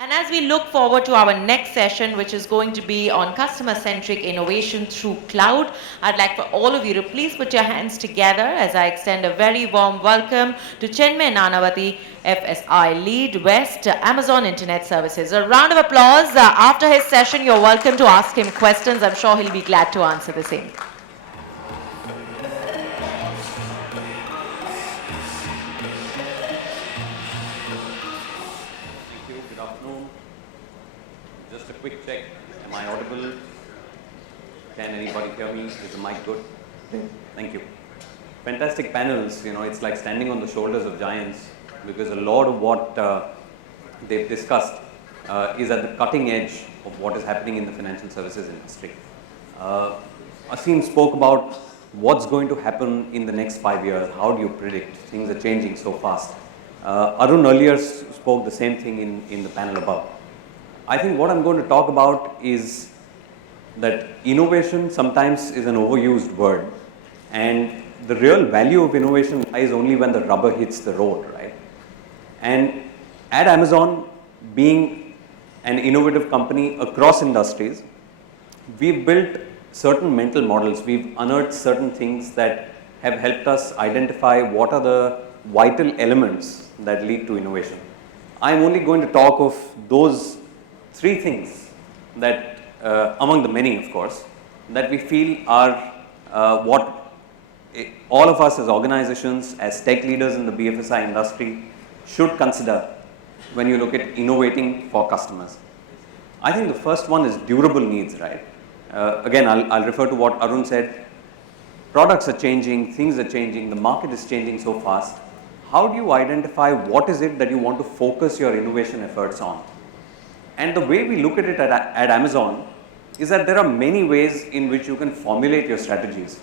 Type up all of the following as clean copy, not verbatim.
And as we look forward to our next session, which is going to be on customer-centric innovation through cloud, I'd like for all of you to please put your hands together as I extend a very warm welcome to Chenmay Nanavati, FSI Lead West, Amazon Internet Services. A round of applause. After his session, you're welcome to ask him questions. I'm sure he'll be glad to answer the same. Good afternoon. Just a quick check. Am I audible? Can anybody hear me? Is the mic good? Thank you. Fantastic panels. It's like standing on the shoulders of giants because a lot of what they've discussed is at the cutting edge of what is happening in the financial services industry. Asim spoke about what's going to happen in the next 5 years. How do you predict? Things are changing so fast. Arun earlier spoke the same thing in the panel above. I think what I'm going to talk about is that innovation sometimes is an overused word, and the real value of innovation lies only when the rubber hits the road, right? And at Amazon, being an innovative company across industries, we've built certain mental models. We've unearthed certain things that have helped us identify what are the vital elements that lead to innovation. I'm only going to talk of those 3 things that, among the many, of course, that we feel are what all of us as organizations, as tech leaders in the BFSI industry should consider when you look at innovating for customers. I think the first one is durable needs, right? Again, I'll refer to what Arun said. Products are changing, things are changing, the market is changing so fast. How do you identify what is it that you want to focus your innovation efforts on? And the way we look at it at Amazon is that there are many ways in which you can formulate your strategies.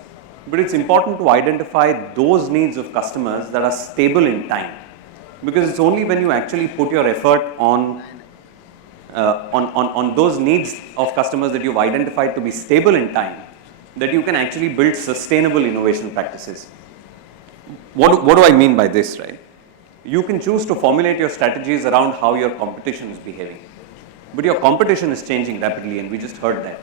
But it's important to identify those needs of customers that are stable in time. Because it's only when you actually put your effort on those needs of customers that you've identified to be stable in time that you can actually build sustainable innovation practices. What do I mean by this, right? You can choose to formulate your strategies around how your competition is behaving. But your competition is changing rapidly, and we just heard that.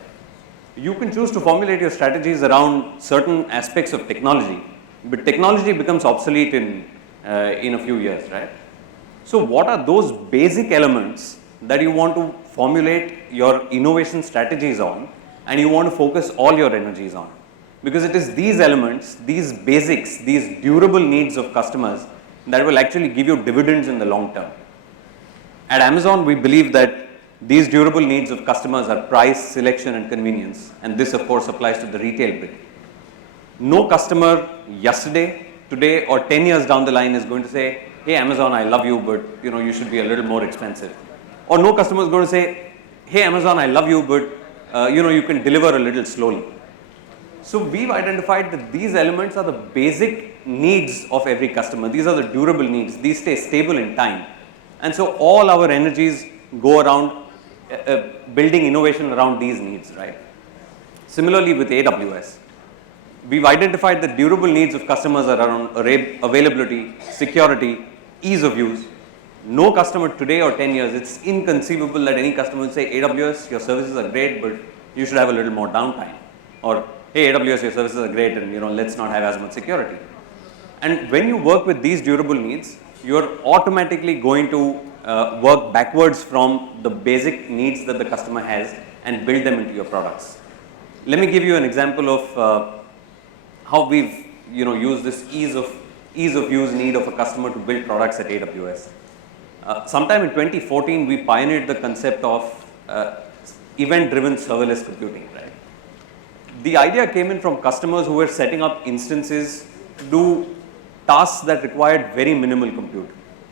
You can choose to formulate your strategies around certain aspects of technology, but technology becomes obsolete in a few years, right? So what are those basic elements that you want to formulate your innovation strategies on, and you want to focus all your energies on? Because it is these elements, these basics, these durable needs of customers that will actually give you dividends in the long term. At Amazon, we believe that these durable needs of customers are price, selection, and convenience. And this, of course, applies to the retail bit. No customer yesterday, today, or 10 years down the line is going to say, hey, Amazon, I love you, but you should be a little more expensive. Or no customer is going to say, hey, Amazon, I love you, but you can deliver a little slowly. So we've identified that these elements are the basic needs of every customer. These are the durable needs. These stay stable in time. And so all our energies go around building innovation around these needs, right? Similarly with AWS, we've identified the durable needs of customers around availability, security, ease of use. No customer today or 10 years, it's inconceivable that any customer will say, AWS, your services are great, but you should have a little more downtime. Or, hey, AWS, your services are great, and let's not have as much security. And when you work with these durable needs, you're automatically going to work backwards from the basic needs that the customer has and build them into your products. Let me give you an example of how we've used this ease of use need of a customer to build products at AWS. Sometime in 2014, we pioneered the concept of event-driven serverless computing, right? The idea came in from customers who were setting up instances to do tasks that required very minimal compute.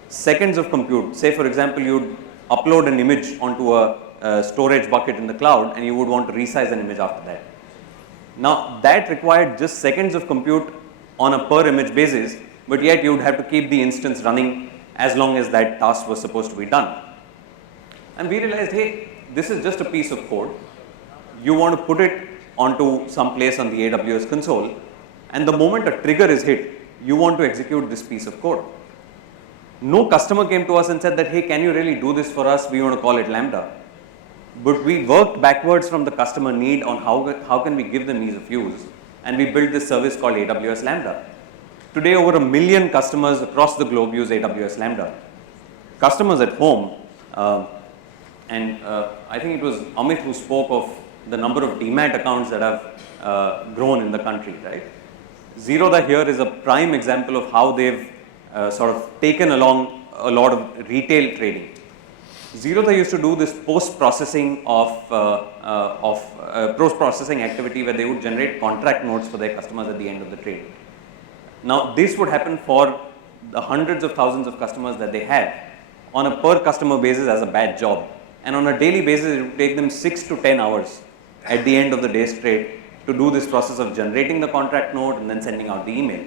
Seconds of compute. Say, for example, you'd upload an image onto a storage bucket in the cloud, and you would want to resize an image after that. Now, that required just seconds of compute on a per image basis, but yet you would have to keep the instance running as long as that task was supposed to be done. And we realized, hey, this is just a piece of code. You want to put it onto some place on the AWS console, and the moment a trigger is hit, you want to execute this piece of code. No customer came to us and said that, hey, can you really do this for us? We want to call it Lambda. But we worked backwards from the customer need on how can we give them ease of use, and we built this service called AWS Lambda. Today, over 1 million customers across the globe use AWS Lambda. Customers at home, I think it was Amit who spoke of the number of Demat accounts that have grown in the country, right? Zerodha here is a prime example of how they've sort of taken along a lot of retail trading. Zerodha used to do this post-processing post-processing activity where they would generate contract notes for their customers at the end of the trade. Now, this would happen for the hundreds of thousands of customers that they have on a per customer basis as a bad job. And on a daily basis, it would take them 6 to 10 hours at the end of the day's trade to do this process of generating the contract note and then sending out the email.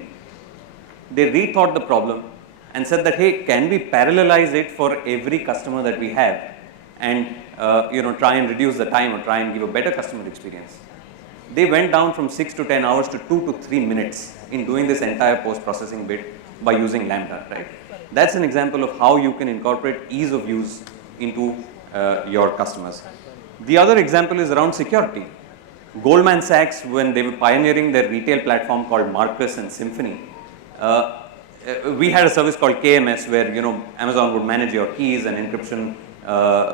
They rethought the problem and said that, hey, can we parallelize it for every customer that we have and try and reduce the time or try and give a better customer experience. They went down from 6 to 10 hours to 2 to 3 minutes in doing this entire post-processing bit by using Lambda, right? That's an example of how you can incorporate ease of use into your customers. The other example is around security. Goldman Sachs, when they were pioneering their retail platform called Marcus and Symphony, we had a service called KMS where Amazon would manage your keys and encryption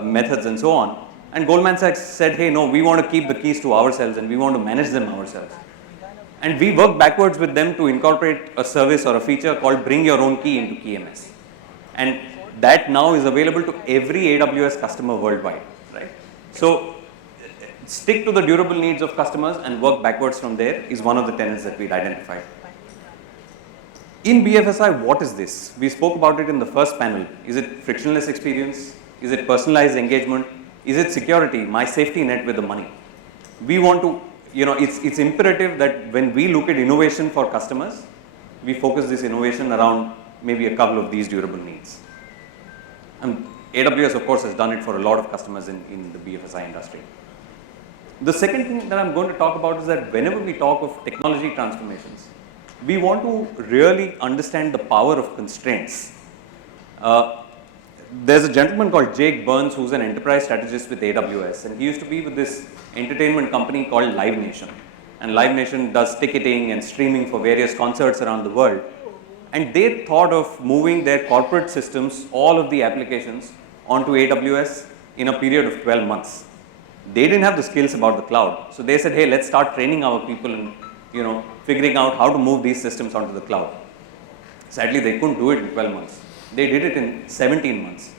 methods and so on. And Goldman Sachs said, hey, no, we want to keep the keys to ourselves and we want to manage them ourselves. And we worked backwards with them to incorporate a service or a feature called Bring Your Own Key into KMS. And that now is available to every AWS customer worldwide, right? So stick to the durable needs of customers and work backwards from there is one of the tenets that we'd identified. In BFSI, what is this? We spoke about it in the first panel. Is it frictionless experience? Is it personalized engagement? Is it security, my safety net with the money? We want to, it's imperative that when we look at innovation for customers, we focus this innovation around maybe a couple of these durable needs. And AWS, of course, has done it for a lot of customers in the BFSI industry. The second thing that I'm going to talk about is that whenever we talk of technology transformations, we want to really understand the power of constraints. There's a gentleman called Jake Burns who's an enterprise strategist with AWS, and he used to be with this entertainment company called Live Nation. And Live Nation does ticketing and streaming for various concerts around the world. And they thought of moving their corporate systems, all of the applications, onto AWS in a period of 12 months. They didn't have the skills about the cloud. So they said, hey, let's start training our people and figuring out how to move these systems onto the cloud. Sadly, they couldn't do it in 12 months. They did it in 17 months.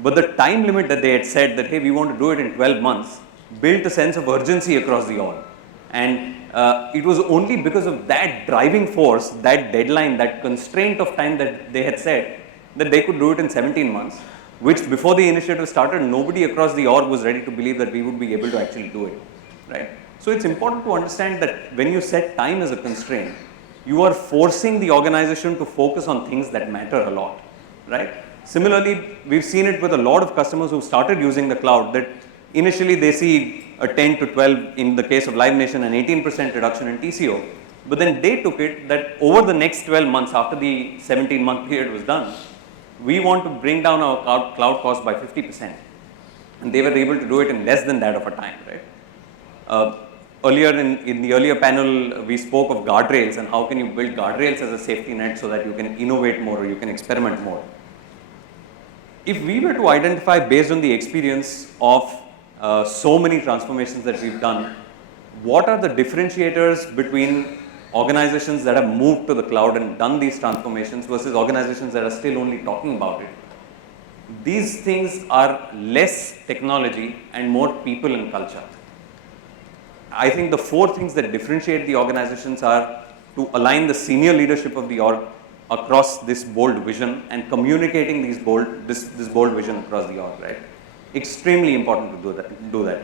But the time limit that they had said that, hey, we want to do it in 12 months, built a sense of urgency across the org. And it was only because of that driving force, that deadline, that constraint of time that they had set, that they could do it in 17 months, which before the initiative started, nobody across the org was ready to believe that we would be able to actually do it, right? So it's important to understand that when you set time as a constraint, you are forcing the organization to focus on things that matter a lot, right? Similarly, we've seen it with a lot of customers who started using the cloud that initially they see a 10 to 12, in the case of Live Nation, an 18% reduction in TCO. But then they took it that over the next 12 months after the 17-month period was done, we want to bring down our cloud cost by 50%. And they were able to do it in less than that of a time, right? Earlier in the earlier panel, we spoke of guardrails and how can you build guardrails as a safety net so that you can innovate more or you can experiment more. If we were to identify based on the experience of so many transformations that we've done, what are the differentiators between organizations that have moved to the cloud and done these transformations versus organizations that are still only talking about it? These things are less technology and more people and culture. I think the four things that differentiate the organizations are to align the senior leadership of the org across this bold vision and communicating this bold vision across the org, right? Extremely important to do that.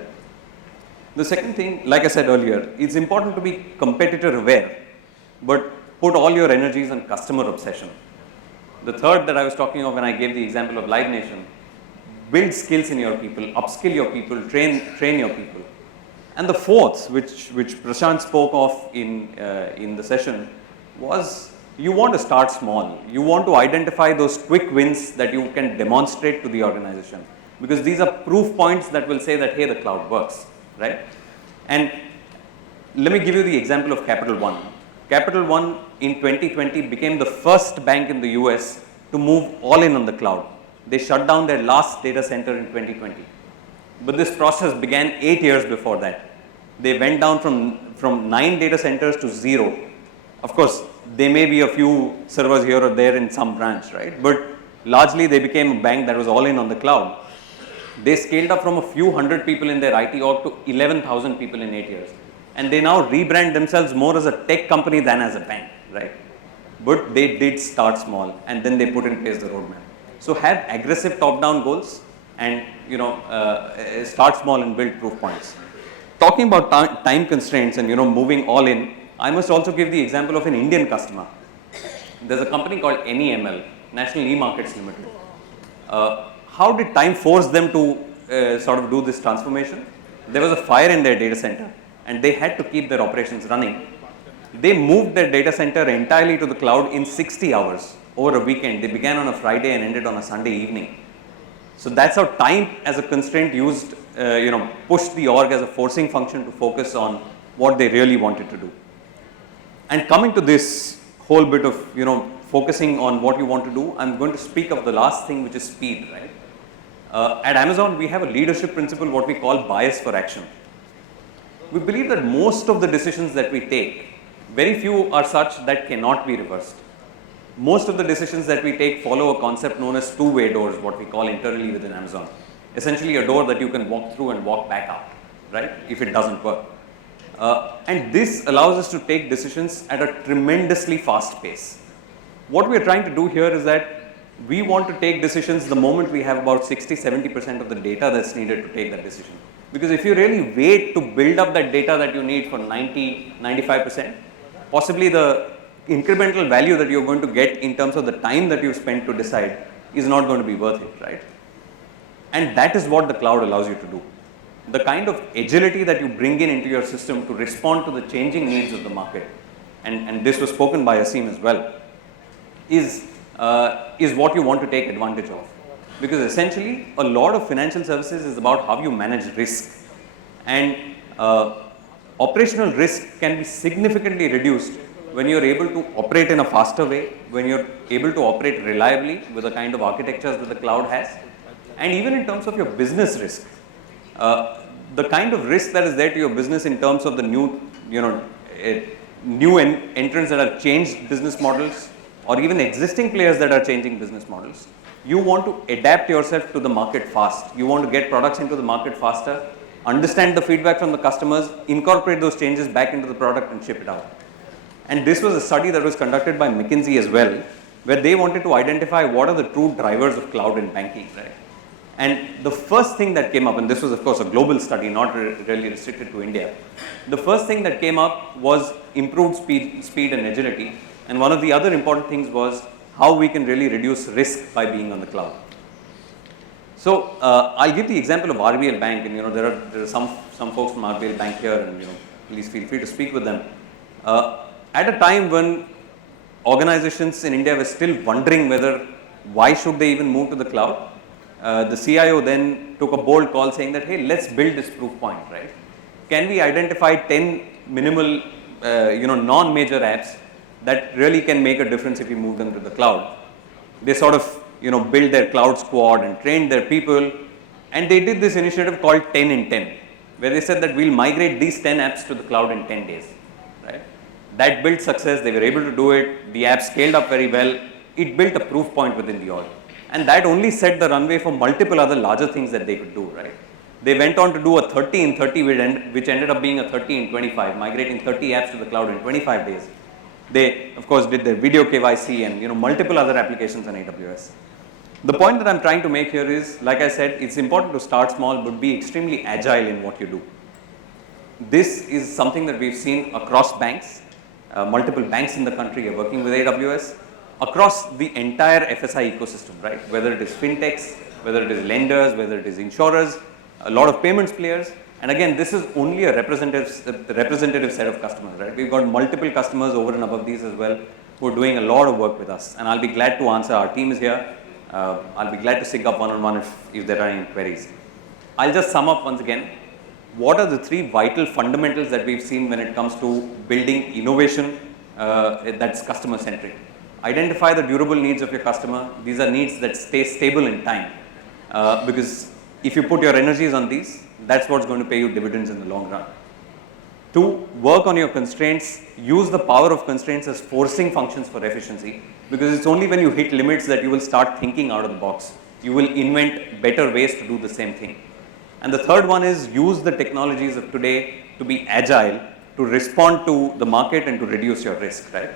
The second thing, like I said earlier, it's important to be competitor aware, but put all your energies on customer obsession. The third that I was talking of when I gave the example of Live Nation, build skills in your people, upskill your people, train your people. And the fourth, which Prashant spoke of in the session, was you want to start small. You want to identify those quick wins that you can demonstrate to the organization, because these are proof points that will say that, hey, the cloud works, right? And let me give you the example of Capital One. Capital One in 2020 became the first bank in the US to move all in on the cloud. They shut down their last data center in 2020. But this process began 8 years before that. They went down from 9 data centers to 0. Of course, there may be a few servers here or there in some branch, right? But largely they became a bank that was all in on the cloud. They scaled up from a few hundred people in their IT org to 11,000 people in 8 years. And they now rebrand themselves more as a tech company than as a bank, right? But they did start small, and then they put in place the roadmap. So have aggressive top-down goals, and start small and build proof points. Talking about time constraints and moving all in, I must also give the example of an Indian customer. There's a company called NEML, National E-Markets Limited. How did time force them to sort of do this transformation? There was a fire in their data center, and they had to keep their operations running. They moved their data center entirely to the cloud in 60 hours over a weekend. They began on a Friday and ended on a Sunday evening. So that's how time as a constraint used, pushed the org as a forcing function to focus on what they really wanted to do. And coming to this whole bit of, focusing on what you want to do, I'm going to speak of the last thing, which is speed, right? At Amazon, we have a leadership principle, what we call bias for action. We believe that most of the decisions that we take, very few are such that cannot be reversed. Most of the decisions that we take follow a concept known as two-way doors, what we call internally within Amazon. Essentially a door that you can walk through and walk back out, right, if it doesn't work. And this allows us to take decisions at a tremendously fast pace. What we are trying to do here is that we want to take decisions the moment we have about 60-70% of the data that's needed to take that decision. Because if you really wait to build up that data that you need for 90-95%, possibly the incremental value that you're going to get in terms of the time that you've spent to decide is not going to be worth it, right? And that is what the cloud allows you to do. The kind of agility that you bring into your system to respond to the changing needs of the market, and this was spoken by Aseem as well, is what you want to take advantage of. Because essentially, a lot of financial services is about how you manage risk. And operational risk can be significantly reduced when you're able to operate in a faster way, when you're able to operate reliably with the kind of architectures that the cloud has, and even in terms of your business risk. The kind of risk that is there to your business in terms of the new entrants that have changed business models, or even existing players that are changing business models. You want to adapt yourself to the market fast. You want to get products into the market faster, understand the feedback from the customers, incorporate those changes back into the product and ship it out. And this was a study that was conducted by McKinsey as well, where they wanted to identify what are the true drivers of cloud in banking, right? And the first thing that came up, and this was of course a global study, not really restricted to India. The first thing that came up was improved speed and agility. And one of the other important things was how we can really reduce risk by being on the cloud. So I'll give the example of RBL Bank, and there are some folks from RBL Bank here, and please feel free to speak with them. At a time when organizations in India were still wondering why should they even move to the cloud, the CIO then took a bold call saying that, hey, let's build this proof point, right? Can we identify 10 minimal, non-major apps that really can make a difference if you move them to the cloud? They sort of, built their cloud squad and trained their people, and they did this initiative called 10 in 10, where they said that we'll migrate these 10 apps to the cloud in 10 days, right? That built success. They were able to do it. The app scaled up very well. It built a proof point within the org. And that only set the runway for multiple other larger things that they could do, right? They went on to do a 30 in 30, which ended up being a 30 in 25, migrating 30 apps to the cloud in 25 days. They, of course, did their video KYC and multiple other applications on AWS. The point that I'm trying to make here is, like I said, it's important to start small, but be extremely agile in what you do. This is something that we've seen across banks. Multiple banks in the country are working with AWS across the entire FSI ecosystem, right? Whether it is fintechs, whether it is lenders, whether it is insurers, a lot of payments players. And again, this is only a representative set of customers, right? We've got multiple customers over and above these as well. who are doing a lot of work with us. And I'll be glad to answer. Our team is here. I'll be glad to sync up one-on-one if there are any queries. I'll just sum up once again. What are the three vital fundamentals that we've seen when it comes to building innovation that's customer-centric? Identify the durable needs of your customer. These are needs that stay stable in time. Because if you put your energies on these, that's what's going to pay you dividends in the long run. 2, work on your constraints. Use the power of constraints as forcing functions for efficiency, because it's only when you hit limits that you will start thinking out of the box. You will invent better ways to do the same thing. And the third one is use the technologies of today to be agile, to respond to the market and to reduce your risk, right?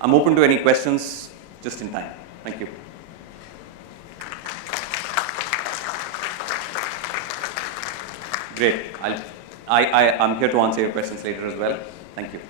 I'm open to any questions just in time. Thank you. Great. I'm here to answer your questions later as well. Thank you.